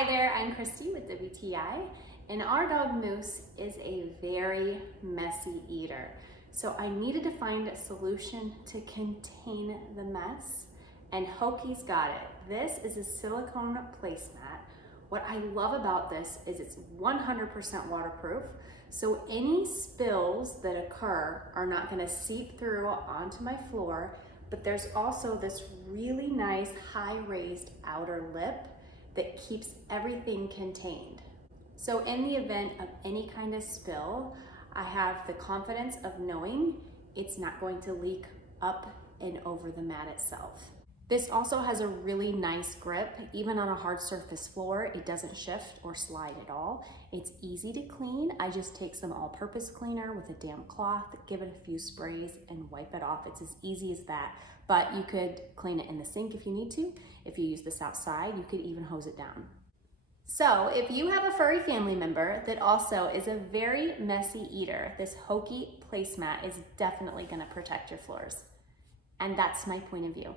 Hi there, I'm Christy with WTI, and our dog Moose is a very messy eater. So I needed to find a solution to contain the mess, and Hoki's got it. This is a silicone placemat. What I love about this is it's 100% waterproof, so any spills that occur are not gonna seep through onto my floor, but there's also this really nice high raised outer lip that keeps everything contained. So in the event of any kind of spill, I have the confidence of knowing it's not going to leak up and over the mat itself. This also has a really nice grip. Even on a hard surface floor, it doesn't shift or slide at all. It's easy to clean. I just take some all-purpose cleaner with a damp cloth, give it a few sprays, and wipe it off. It's as easy as that. But you could clean it in the sink if you need to. If you use this outside, you could even hose it down. So if you have a furry family member that also is a very messy eater, this Hoki placemat is definitely gonna protect your floors. And that's my point of view.